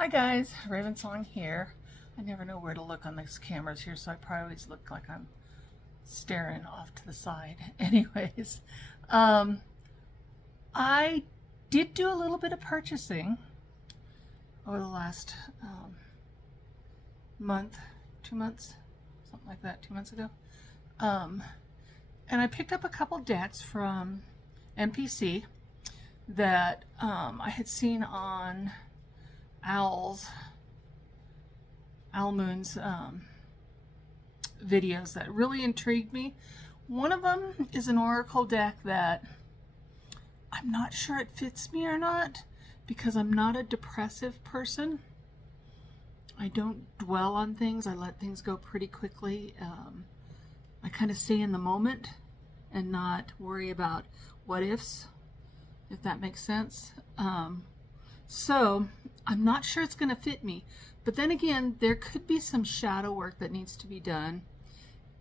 Hi guys, Raven Song here. I never know where to look on these cameras here, so I probably always look like I'm staring off to the side. Anyways, I did do a little bit of purchasing over the last month, 2 months, something like that, 2 months ago. And I picked up a couple decks from MPC that I had seen on Owl Moon's videos that really intrigued me. One of them is an oracle deck that I'm not sure it fits me or not, because I'm not a depressive person. I don't dwell on things. I let things go pretty quickly. I kind of stay in the moment and not worry about what ifs, if that makes sense. So I'm not sure it's going to fit me, but then again, there could be some shadow work that needs to be done,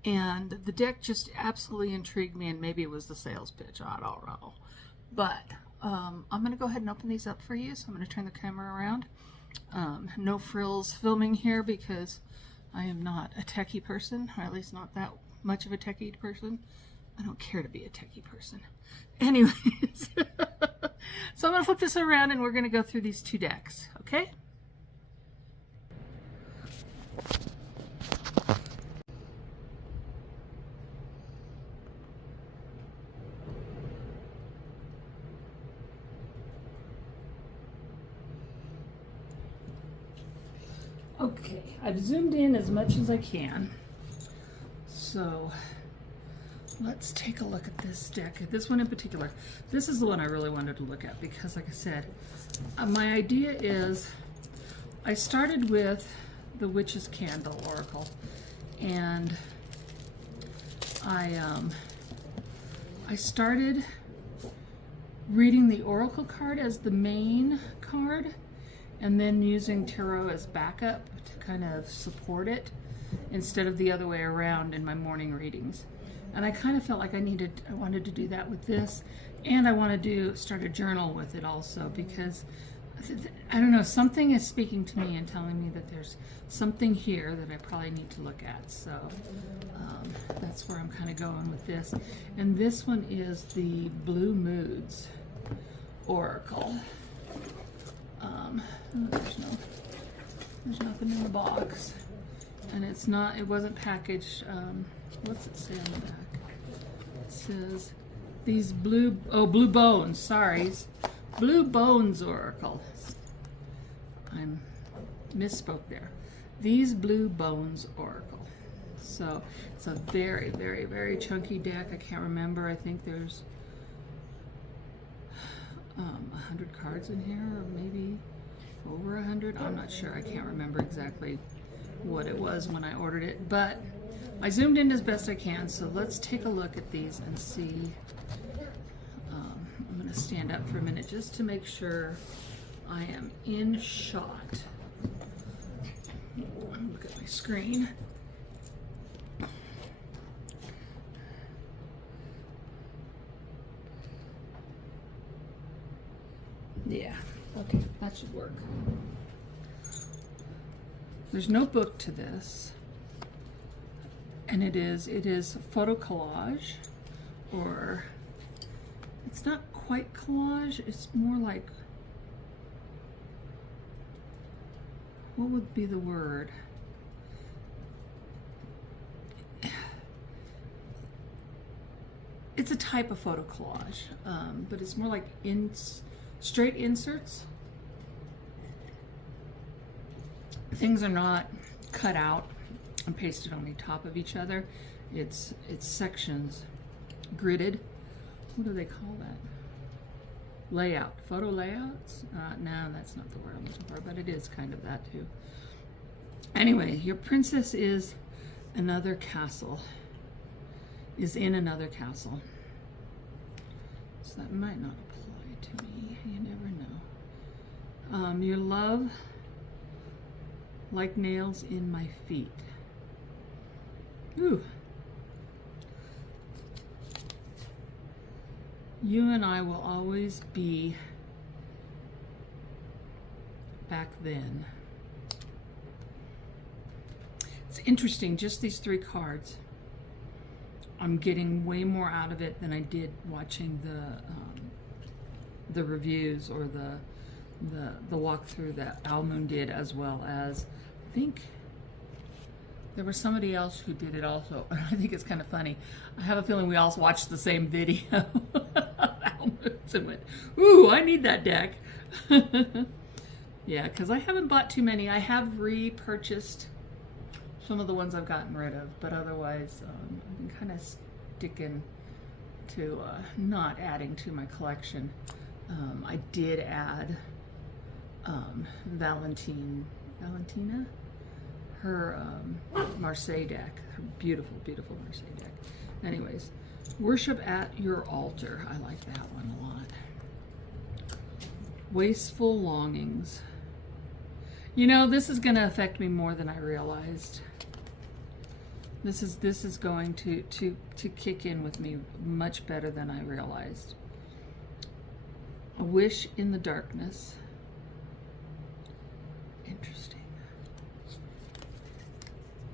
and the deck just absolutely intrigued me, and maybe it was the sales pitch, I don't know. But I'm going to go ahead and open these up for you, so I'm going to turn the camera around. No frills filming here because I am not a techie person, or at least not that much of a techie person. I don't care to be a techie person. Anyways, so I'm going to flip this around and we're going to go through these two decks, okay? Okay, I've zoomed in as much as I can. So let's take a look at this deck. This one in particular. This is the one I really wanted to look at because, like I said, my idea is I started with the Witch's Candle Oracle, and I started reading the Oracle card as the main card, and then using Tarot as backup to kind of support it instead of the other way around in my morning readings. And I kind of felt like I wanted to do that with this, and I want to start a journal with it also, because I don't know, something is speaking to me and telling me that there's something here that I probably need to look at. So that's where I'm kind of going with this. And this one is the Blue Moods Oracle. There's nothing in the box, and it wasn't packaged. What's it say on the back? It says these Blue Bones, sorry. Blue Bones Oracle. I misspoke there. These Blue Bones Oracle. So it's a very, very, very chunky deck. I can't remember. I think there's 100 cards in here, or maybe over 100. I'm not sure. I can't remember exactly what it was when I ordered it, but I zoomed in as best I can. So let's take a look at these and see. I'm going to stand up for a minute just to make sure I am in shot. Look at my screen. Yeah, okay, that should work. There's no book to this, and it is photo collage, or it's not quite collage, it's more like, what would be the word? It's a type of photo collage, but it's more like straight inserts. Things are not cut out and pasted on the top of each other. It's sections, gridded. What do they call that? Layout, photo layouts? No, that's not the word I'm looking for, but it is kind of that too. Anyway, your princess is another castle, is in another castle. So that might not apply to me, you never know. Your love, like nails in my feet. Ooh. You and I will always be back then. It's interesting, just these 3 cards. I'm getting way more out of it than I did watching the reviews or the walkthrough that Al Moon did, as well as I think there was somebody else who did it also. I think it's kind of funny. I have a feeling we all watched the same video. Al Moon's and went, ooh, I need that deck. Yeah, because I haven't bought too many. I have repurchased some of the ones I've gotten rid of, but otherwise I've been kind of sticking to not adding to my collection. I did add Valentina, her Marseille deck, her beautiful, beautiful Marseille deck. Anyways, Worship at Your Altar. I like that one a lot. Wasteful Longings. You know, this is going to affect me more than I realized. This is going to kick in with me much better than I realized. A Wish in the Darkness. Interesting.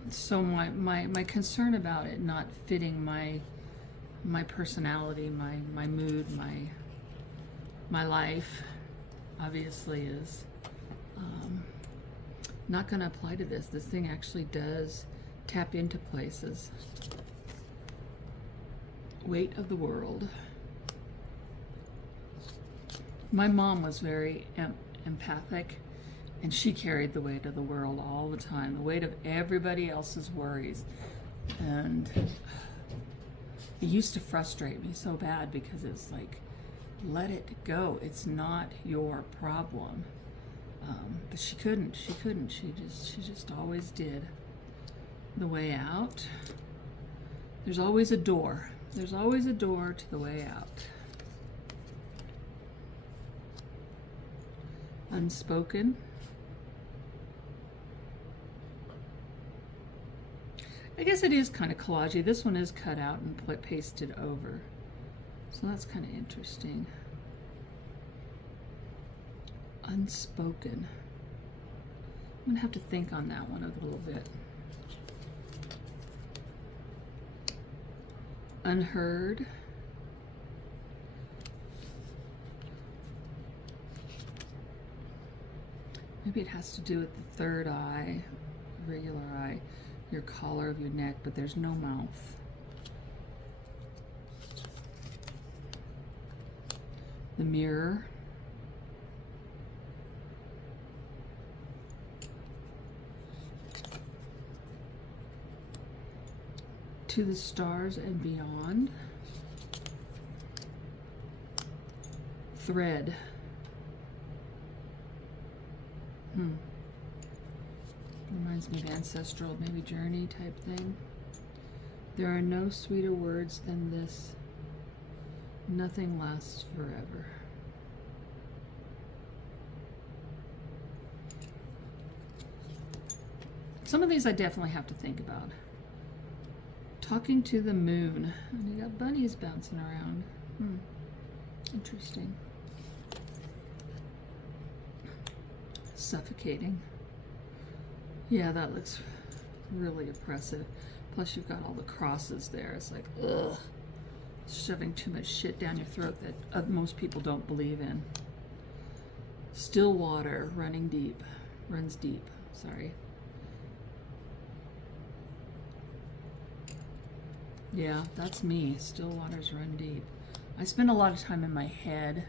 So my concern about it not fitting my personality, my mood, my life, obviously is not going to apply to this. This thing actually does tap into places. Weight of the World. My mom was very empathic, and she carried the weight of the world all the time, the weight of everybody else's worries. And it used to frustrate me so bad because it's like, let it go. It's not your problem. But she couldn't. She just always did. The Way Out. There's always a door. There's always a door to the way out. Unspoken. I guess it is kind of collagey. This one is cut out and pasted over. So that's kind of interesting. Unspoken. I'm going to have to think on that one a little bit. Unheard. Maybe it has to do with the third eye, regular eye, your collar of your neck, but there's no mouth. The Mirror. To the Stars and Beyond. Thread. Reminds me of ancestral, maybe journey type thing. There are no sweeter words than this. Nothing lasts forever. Some of these I definitely have to think about. Talking to the Moon. And you got bunnies bouncing around. Interesting. Suffocating. Yeah, that looks really oppressive. Plus you've got all the crosses there. It's like, ugh. Shoving too much shit down your throat that most people don't believe in. Still water, running deep. Runs deep, sorry. Yeah, that's me. Still waters run deep. I spend a lot of time in my head,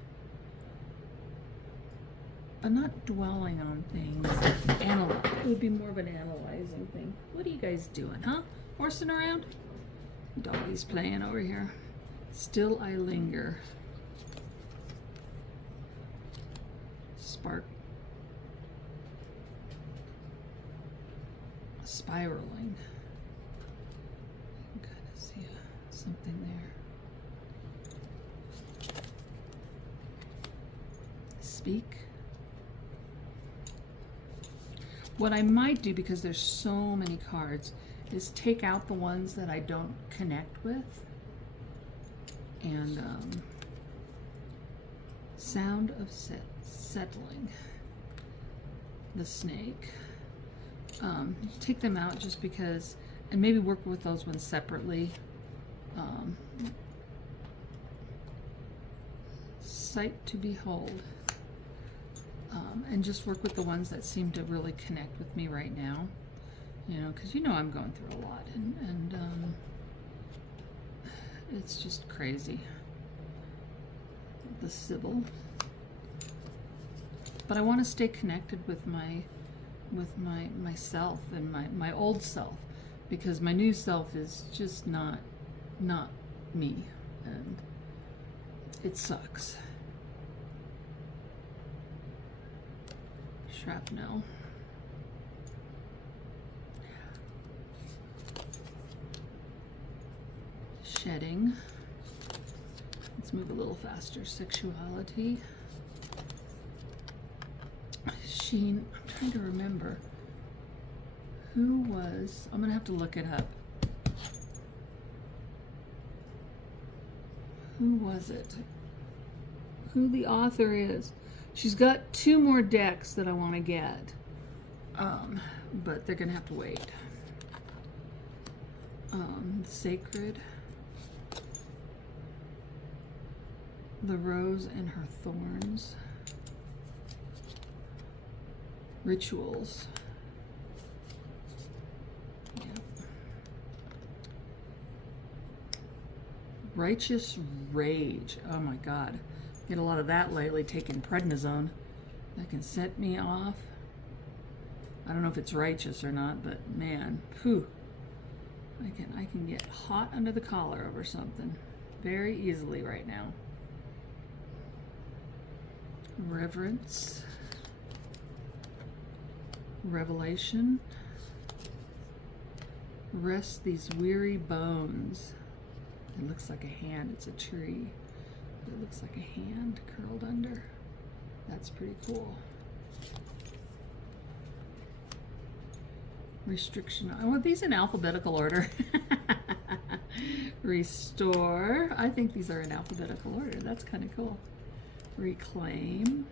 but not dwelling on things. It would be more of an analyzing thing. What are you guys doing, huh? Horsing around? Doggy's playing over here. Still I linger. Spark. Spiraling. I kind of see something there. Speak. What I might do, because there's so many cards, is take out the ones that I don't connect with. And Sound of Settling. the snake. Take them out just because, and maybe work with those ones separately. Sight to behold. And just work with the ones that seem to really connect with me right now. You know, because you know I'm going through a lot, and it's just crazy. The Sybil. But I want to stay connected with myself and my old self, because my new self is just not me, and it sucks. Shrapnel. Shedding. Let's move a little faster. Sexuality. Sheen. I'm trying to remember who was. I'm gonna have to look it up. Who was it? Who the author is? She's got 2 more decks that I want to get, but they're gonna have to wait. Sacred. The Rose and Her Thorns. Rituals. Yep. Righteous Rage. Oh my God. Get a lot of that lately, taking prednisone. That can set me off. I don't know if it's righteous or not, but man, phew. I can get hot under the collar over something very easily right now. Reverence. Revelation. Rest these weary bones. It looks like a hand. It's a tree. It looks like a hand curled under. That's pretty cool. Restriction. I want these in alphabetical order. Restore. I think these are in alphabetical order. That's kind of cool. Reclaim.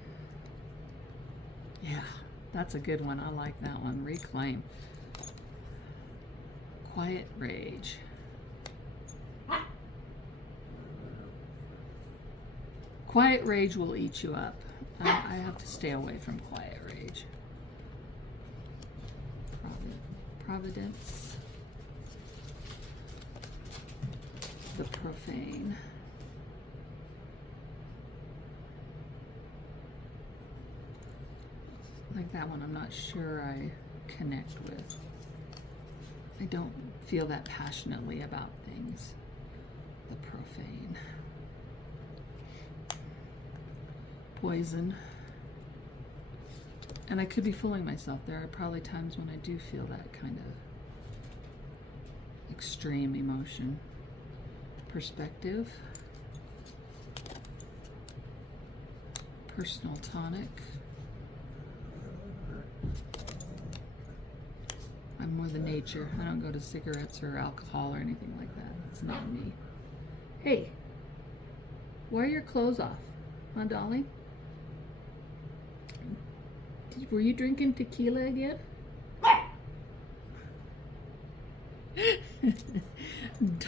Yeah, that's a good one. I like that one. Reclaim. Quiet Rage. Quiet Rage will eat you up. I have to stay away from Quiet Rage. Providence. The Profane. Like that one, I'm not sure I connect with. I don't feel that passionately about things. The Profane. Poison. And I could be fooling myself. There are probably times when I do feel that kind of extreme emotion. Perspective. Personal tonic. I'm more the nature. I don't go to cigarettes or alcohol or anything like that. It's not me. Hey, why are your clothes off? Huh, Dolly? Were you drinking tequila again?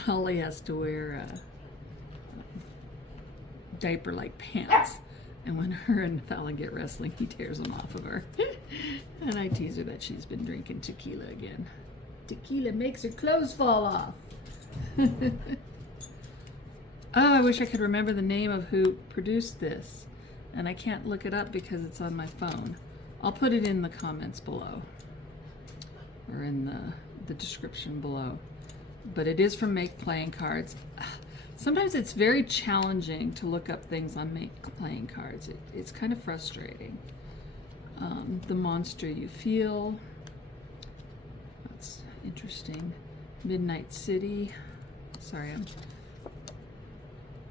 Dolly has to wear diaper-like pants. And when her and Fallon get wrestling, he tears them off of her. And I tease her that she's been drinking tequila again. Tequila makes her clothes fall off. Oh, I wish I could remember the name of who produced this. And I can't look it up because it's on my phone. I'll put it in the comments below. Or in the description below. But it is from Make Playing Cards. Sometimes it's very challenging to look up things on Make Playing Cards. It's kind of frustrating. The Monster You Feel. That's interesting. Midnight City. Sorry, I'm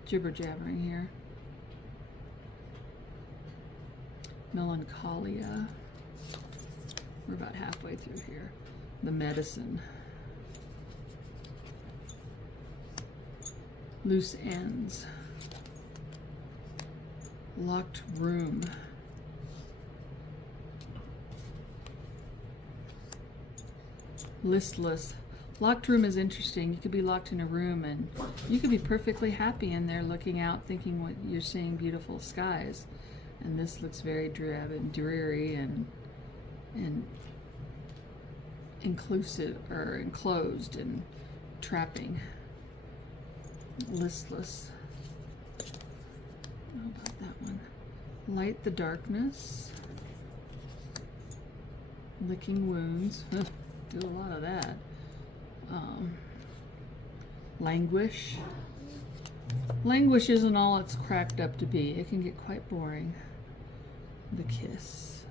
jibber-jabbering here. Melancholia. We're about halfway through here. The Medicine. Loose Ends. Locked Room. Listless. Locked room is interesting. You could be locked in a room and you could be perfectly happy in there looking out, thinking what you're seeing beautiful skies. And this looks very drab and dreary and inclusive or enclosed and trapping. Listless. How about that one? Light the darkness. Licking wounds. Do a lot of that. Languish. Languish isn't all it's cracked up to be. It can get quite boring. The kiss.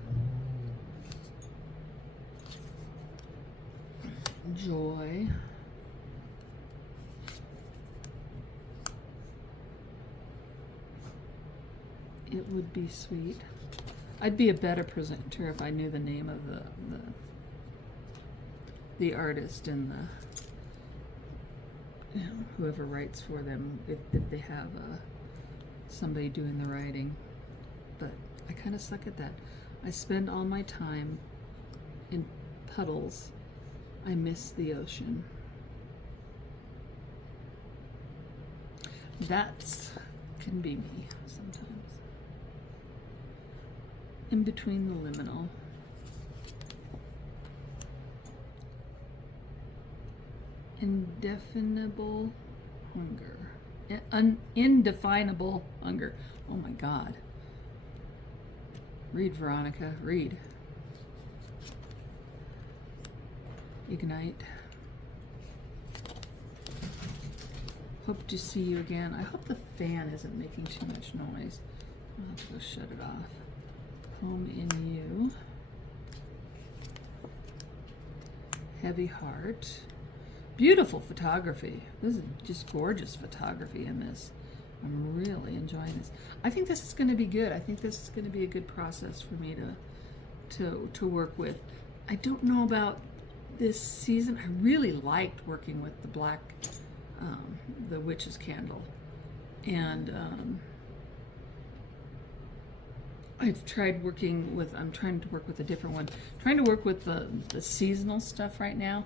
Joy. It would be sweet. I'd be a better presenter if I knew the name of the artist and the whoever writes for them, if they have somebody doing the writing. But I kind of suck at that. I spend all my time in puddles. I miss the ocean. That's can be me sometimes. In between the liminal. Indefinable hunger. Indefinable hunger. Oh my God. Read, Veronica. Read. Ignite. Hope to see you again. I hope the fan isn't making too much noise. I'll have to go shut it off. Home in you. Heavy heart. Beautiful photography. This is just gorgeous photography in this. I'm really enjoying this. I think this is going to be good. I think this is going to be a good process for me to work with. I don't know about this season. I really liked working with the black, the witch's candle, and I've tried working with. I'm trying to work with a different one. Trying to work with the seasonal stuff right now.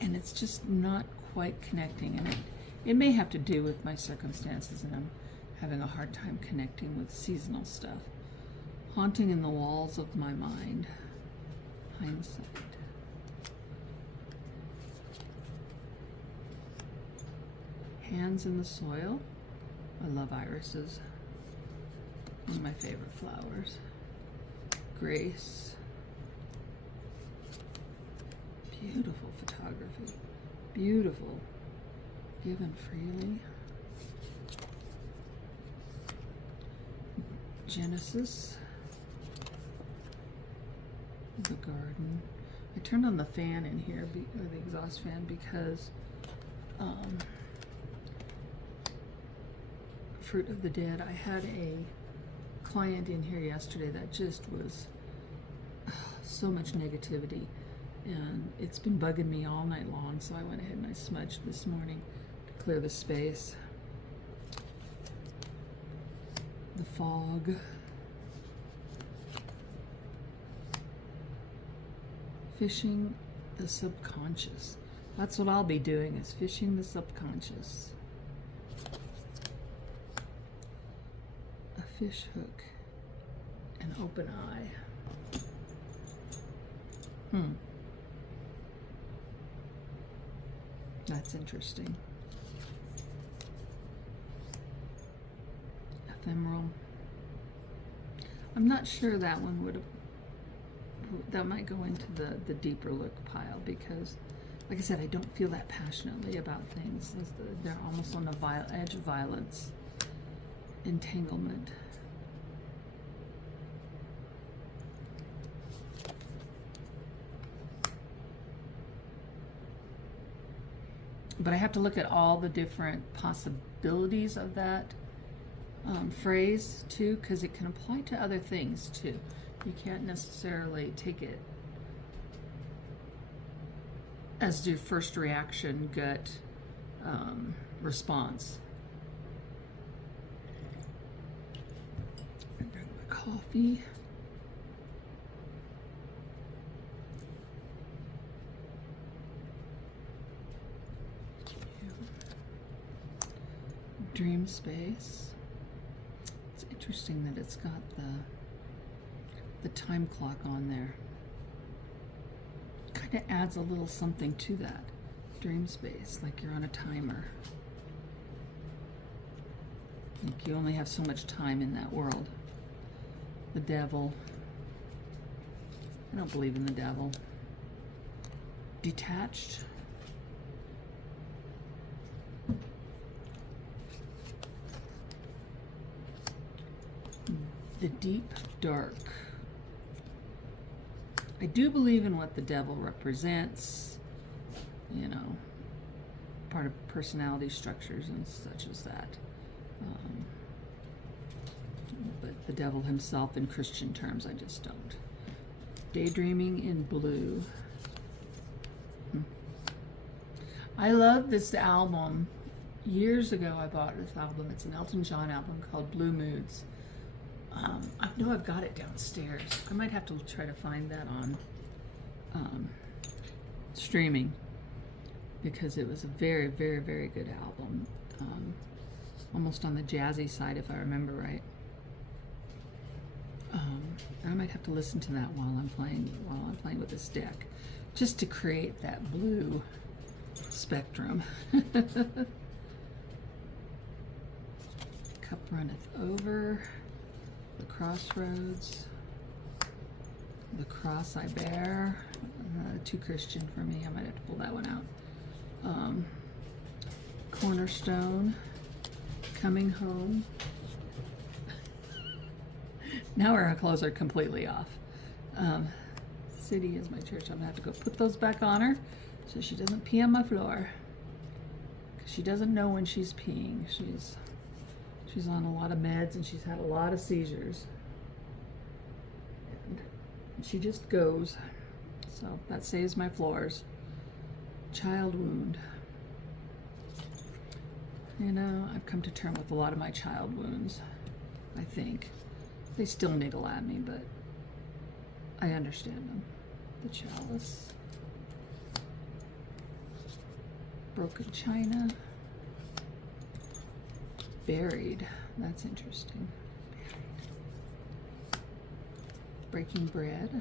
And it's just not quite connecting, and it may have to do with my circumstances, and I'm having a hard time connecting with seasonal stuff. Haunting in the walls of my mind. Hindsight. Hands in the soil. I love irises. One of my favorite flowers. Grace. Beautiful photography. Beautiful. Given freely. Genesis. The garden. I turned on the fan in here, or the exhaust fan, because Fruit of the Dead. I had a client in here yesterday that just was so much negativity. And it's been bugging me all night long, so I went ahead and I smudged this morning to clear the space. The fog. Fishing the subconscious. That's what I'll be doing, is fishing the subconscious. A fish hook. An open eye. That's interesting. Ephemeral. I'm not sure that one would have. That might go into the deeper look pile, because, like I said, I don't feel that passionately about things. They're almost on the edge of violence. Entanglement. But I have to look at all the different possibilities of that phrase too, because it can apply to other things too. You can't necessarily take it as your first reaction, gut response. I drink my coffee. dream space. It's interesting that it's got the time clock on there. Kind of adds a little something to that dream space, like you're on a timer. Like you only have so much time in that world. The devil. I don't believe in the devil. Detached. The deep dark. I do believe in what the devil represents, you know, part of personality structures and such as that. But the devil himself in Christian terms, I just don't. Daydreaming in blue. I love this album. Years ago I bought this album. It's an Elton John album called Blue Moods. I know I've got it downstairs. I might have to try to find that on streaming, because it was a very, very, very good album. Almost on the jazzy side, if I remember right. I might have to listen to that while I'm playing with this deck, just to create that blue spectrum. Cup runneth over. The crossroads. The cross I bear. Too Christian for me. I might have to pull that one out. Cornerstone. Coming home. Now our clothes are completely off. City is my church. I'm gonna have to go put those back on her so she doesn't pee on my floor. She doesn't know when she's peeing. She's on a lot of meds and she's had a lot of seizures. And she just goes. So that saves my floors. Child wound. You know, I've come to terms with a lot of my child wounds, I think. They still niggle at me, but I understand them. The chalice. Broken china. Buried. That's interesting. Buried. Breaking bread.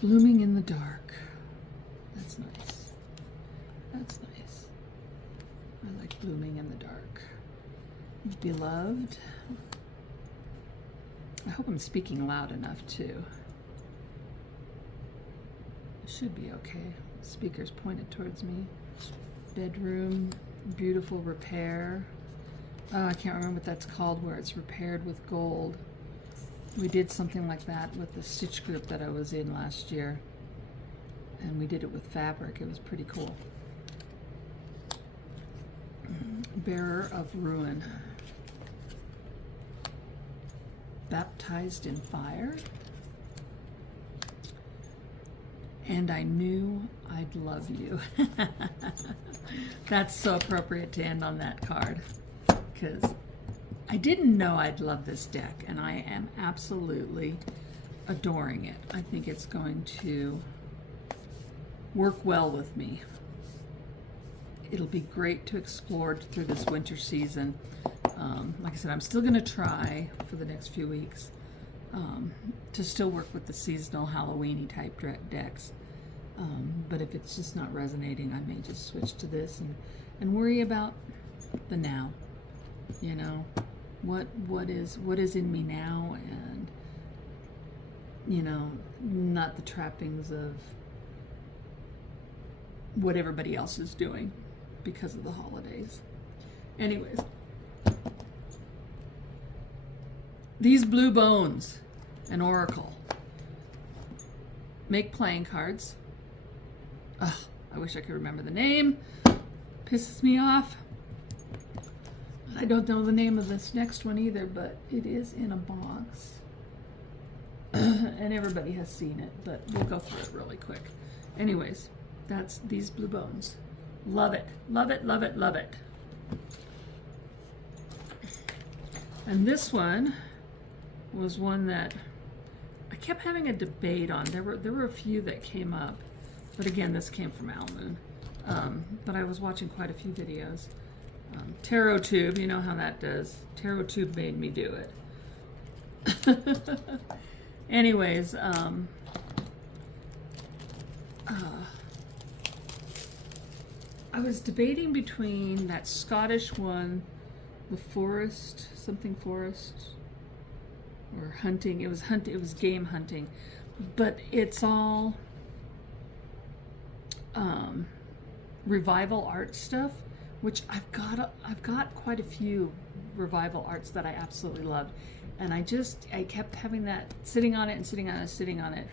Blooming in the dark. That's nice. That's nice. I like blooming in the dark. Beloved. I hope I'm speaking loud enough too. It should be okay. The speaker's pointed towards me. Bedroom. Beautiful repair. Oh, I can't remember what that's called, where it's repaired with gold. We did something like that with the stitch group that I was in last year. And we did it with fabric. It was pretty cool. Bearer of ruin. Baptized in fire. And I knew I'd love you. That's so appropriate to end on that card, because I didn't know I'd love this deck, and I am absolutely adoring it. I think it's going to work well with me. It'll be great to explore through this winter season. Like I said, I'm still going to try for the next few weeks to still work with the seasonal Halloween-y type decks. But if it's just not resonating, I may just switch to this and worry about the now. You know, what is in me now, and you know, not the trappings of what everybody else is doing because of the holidays. Anyways, these blue bones, an oracle. Make playing cards. Ugh, I wish I could remember the name. Pisses me off. I don't know the name of this next one either, but it is in a box. And everybody has seen it, but we'll go through it really quick. Anyways, that's these blue bones. Love it, love it, love it, love it. And this one was one that I kept having a debate on. There were a few that came up. But again, this came from Al Moon. But I was watching quite a few videos. Tarot Tube, you know how that does. Tarot Tube made me do it. Anyways, I was debating between that Scottish one, the forest, something forest, or hunting. It was game hunting, but it's all revival art stuff, which I've got quite a few revival arts that I absolutely loved, and I kept having that, sitting on it and sitting on it and sitting on it.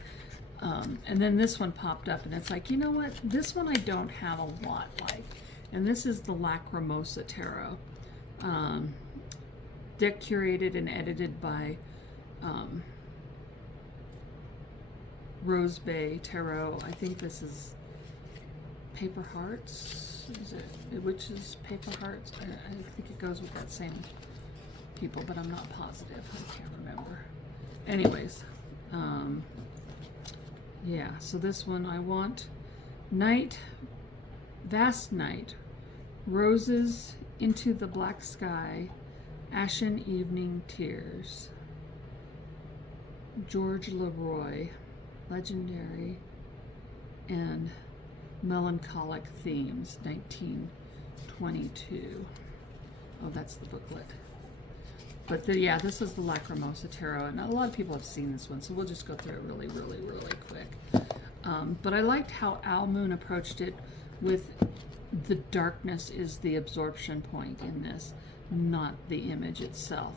And then this one popped up, and it's like, you know what? This one I don't have a lot like. And this is the Lacrimosa Tarot. Deck curated and edited by Rose Bae Tarot. I think this is Paper Hearts. Is it? Which is Paper Hearts? I think it goes with that same people, but I'm not positive. I can't remember. Anyways. Yeah, so this one I want night, vast night, roses into the black sky, ashen evening tears. George Leroy, legendary and melancholic themes, 1922. Oh, that's the booklet. But yeah, this is the Lacrimosa Tarot, and a lot of people have seen this one, so we'll just go through it really, really, really quick. But I liked how Al Moon approached it with the darkness is the absorption point in this, not the image itself,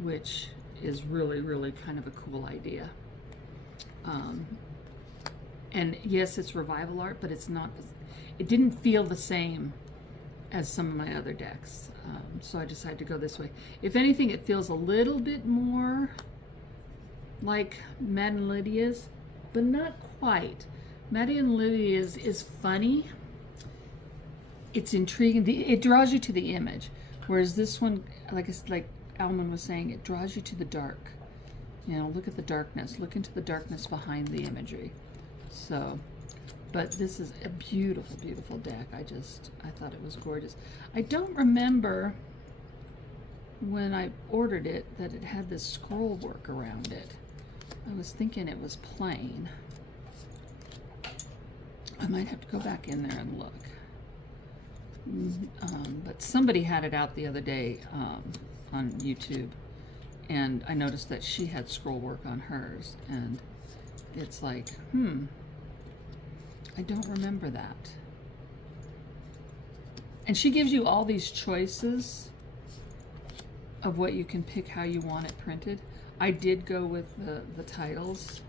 which is really, really kind of a cool idea. And yes, it's revival art, but it's not, it didn't feel the same as some of my other decks. So I decided to go this way. If anything, it feels a little bit more like Maddie and Lydia's, but not quite. Maddie and Lydia's is funny. It's intriguing. It draws you to the image, whereas this one, like Alman was saying, it draws you to the dark. You know, look at the darkness. Look into the darkness behind the imagery. So, but this is a beautiful, beautiful deck. I thought it was gorgeous. I don't remember when I ordered it that it had this scroll work around it. I was thinking it was plain. I might have to go back in there and look. But somebody had it out the other day on YouTube, and I noticed that she had scroll work on hers, and it's like, I don't remember that. And she gives you all these choices of what you can pick, how you want it printed. I did go with the titles.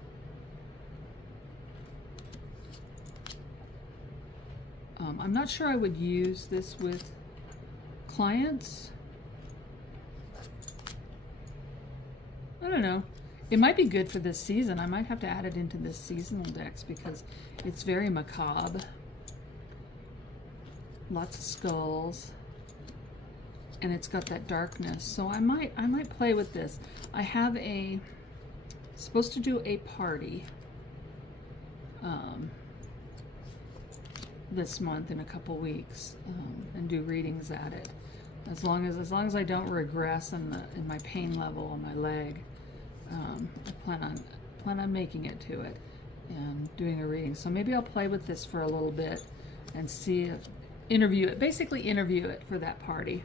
I'm not sure I would use this with clients. I don't know. It might be good for this season. I might have to add it into this seasonal decks because it's very macabre. Lots of skulls. And it's got that darkness. So I might play with this. I have supposed to do a party this month in a couple weeks, and do readings at it. As long as I don't regress in my pain level on my leg, I plan on making it to it and doing a reading. So maybe I'll play with this for a little bit and basically interview it for that party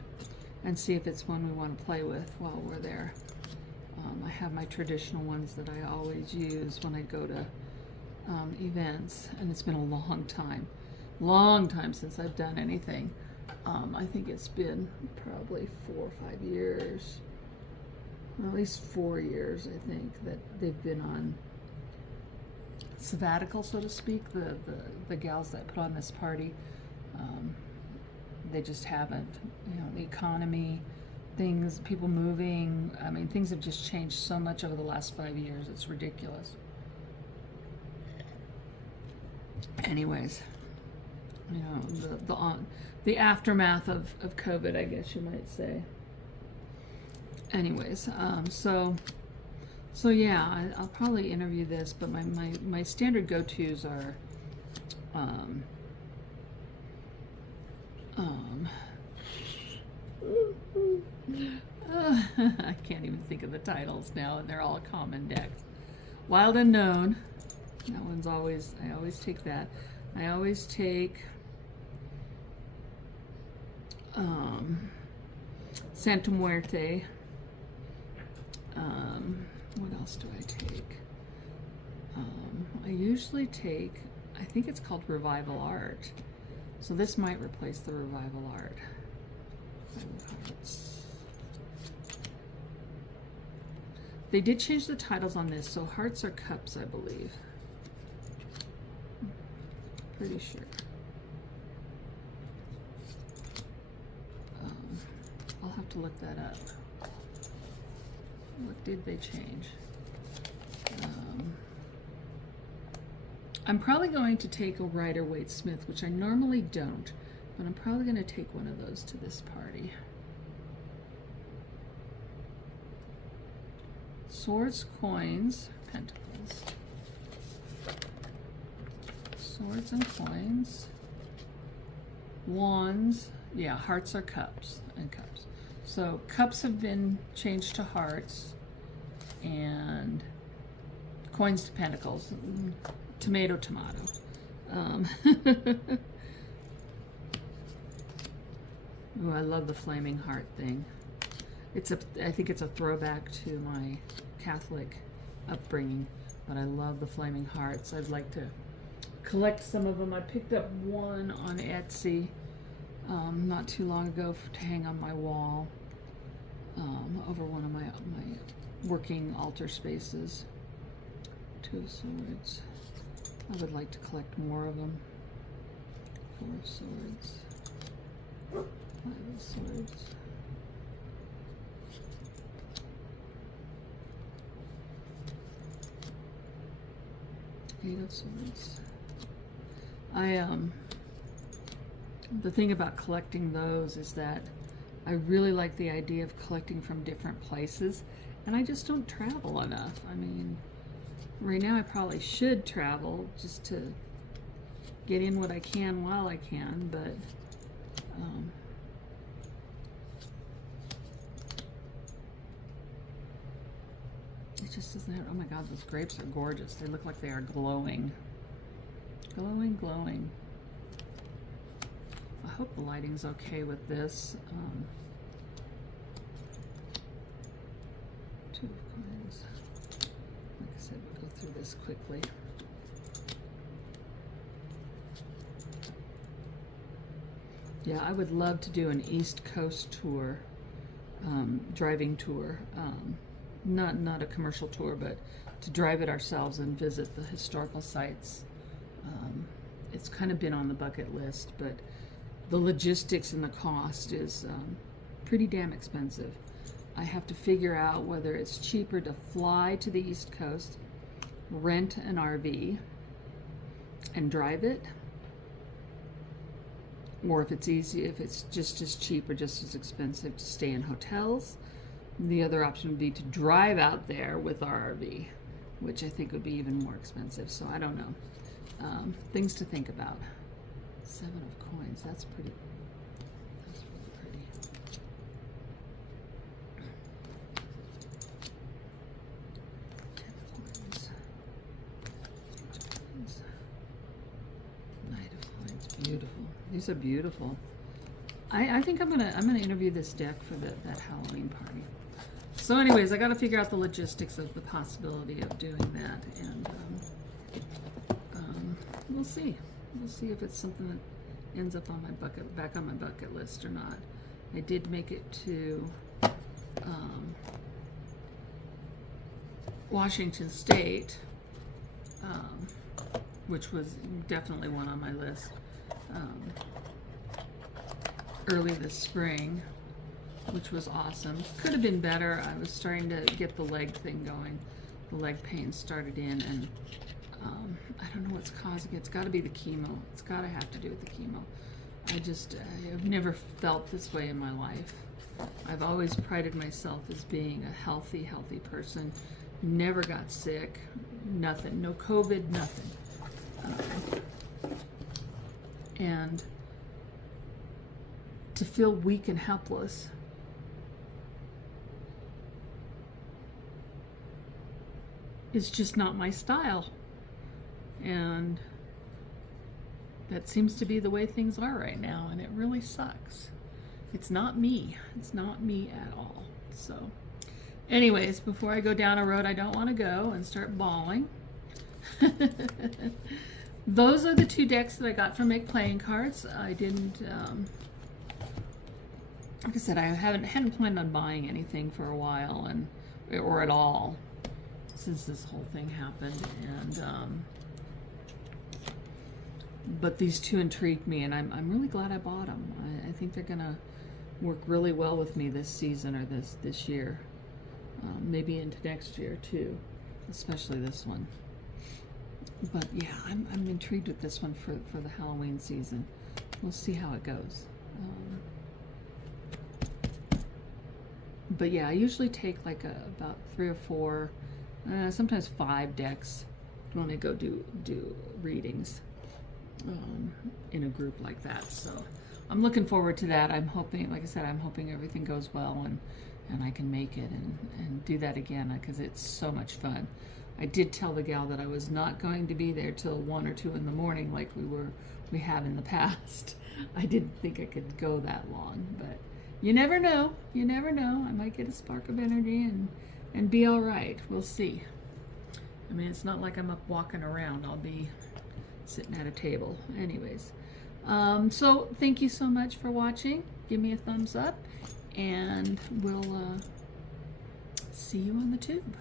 and see if it's one we want to play with while we're there. I have my traditional ones that I always use when I go to events, and it's been a long time since I've done anything. I think it's been probably 4 or 5 years, or at least 4 years, I think, that they've been on sabbatical, so to speak. The gals that put on this party, they just haven't. You know, the economy, things, people moving. I mean, things have just changed so much over the last 5 years. It's ridiculous. Anyways, you know, the aftermath of COVID, I guess you might say. Anyways, so yeah, I'll probably interview this, but my standard go-tos are Um, I can't even think of the titles now, and they're all common decks. Wild Unknown. That one's always, I always take that. I always take Santa Muerte. What else do I take? I usually take, I think it's called Revival Art. So this might replace the Revival Art. They did change the titles on this, so Hearts are Cups, I believe. Pretty sure. I'll have to look that up. What did they change? I'm probably going to take a Rider-Waite-Smith, which I normally don't, but I'm probably going to take one of those to this party. Swords, Coins, Pentacles. Swords and Coins. Wands. Yeah, Hearts are Cups and Cups. So Cups have been changed to Hearts, and Coins to Pentacles. Tomato, tomato. Ooh, I love the flaming heart thing. I think it's a throwback to my Catholic upbringing, but I love the flaming hearts. I'd like to collect some of them. I picked up one on Etsy not too long ago to hang on my wall over one of my working altar spaces. Two of Swords. I would like to collect more of them. Four of Swords. Five of Swords. Eight of Swords. The thing about collecting those is that I really like the idea of collecting from different places, and I just don't travel enough. I mean, right now I probably should travel just to get in what I can while I can, but it just doesn't have, oh my god, those grapes are gorgeous. They look like they are glowing. Glowing, glowing. I hope the lighting's okay with this. Two of Coins. Like I said, we'll go through this quickly. Yeah, I would love to do an East Coast tour, driving tour. Not a commercial tour, but to drive it ourselves and visit the historical sites. It's kind of been on the bucket list, but the logistics and the cost is pretty damn expensive. I have to figure out whether it's cheaper to fly to the East Coast, rent an RV, and drive it, or if it's easy, if it's just as cheap or just as expensive to stay in hotels. The other option would be to drive out there with our RV, which I think would be even more expensive. So I don't know. Things to think about. Seven of Coins. That's pretty. That's really pretty. Ten of Coins. Knight of Coins. Beautiful. These are beautiful. I think I'm gonna interview this deck for that Halloween party. So anyways, I got to figure out the logistics of the possibility of doing that, and we'll see. We'll see if it's something that ends up on my back on my bucket list or not. I did make it to Washington State, which was definitely one on my list early this spring, which was awesome. Could have been better. I was starting to get the leg thing going. The leg pain started in, and I don't know what's causing it. It's got to be the chemo. It's got to have to do with the chemo. I've never felt this way in my life. I've always prided myself as being a healthy person. Never got sick. Nothing. No COVID, nothing. And to feel weak and helpless is just not my style. And that seems to be the way things are right now, and it really sucks. It's not me. It's not me at all. So anyways, before I go down a road I don't want to go and start bawling, those are the 2 decks that I got from Make Playing Cards. I didn't, like I said, I hadn't planned on buying anything for a while, or at all, since this whole thing happened. And but these 2 intrigued me, and I'm really glad I bought them. I think they're gonna work really well with me this season, or this year, maybe into next year too, especially this one. But yeah, I'm intrigued with this one for the Halloween season. We'll see how it goes. But yeah, I usually take like about 3 or 4, sometimes 5 decks when I go do readings in a group like that. So I'm looking forward to that. I'm hoping, like I said, I'm hoping everything goes well and I can make it and do that again, because it's so much fun. I did tell the gal that I was not going to be there till 1 or 2 in the morning like we have in the past. I didn't think I could go that long, but you never know. You never know. I might get a spark of energy and be all right. We'll see. I mean, it's not like I'm up walking around. I'll be sitting at a table. Anyways, so thank you so much for watching. Give me a thumbs up, and we'll see you on the tube.